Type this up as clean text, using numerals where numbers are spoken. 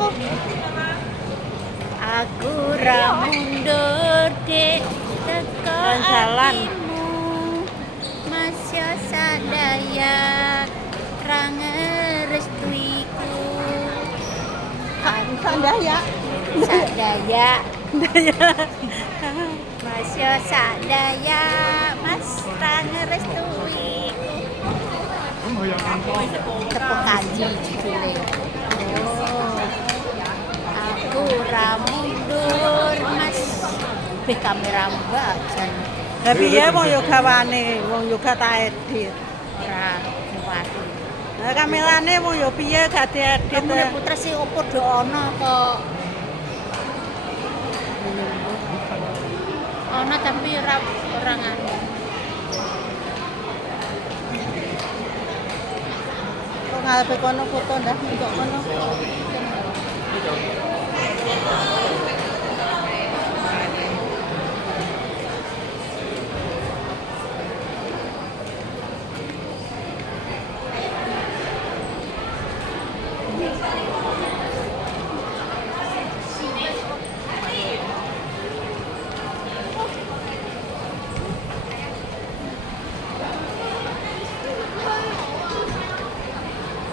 aku. Aku ra mundur dek teko Jalan. atimu. Masya sadaya ra ngerestuiku. Sadaya. Sadaya. Masya sadaya Mas ra ngerestuiku. Tepuk kaji judulnya. Oh. Aku ra mundur Mas. Be kamera mbak jan Lah piye wong yo gawane, wong yo gak tak edit. ora kuwati. Lah kamerane wong yo piye gak diedit. Kamu putra sih opo do ono kok. Ono tapi ora nganu. Kok ngarepe kono foto ndak njuk kono.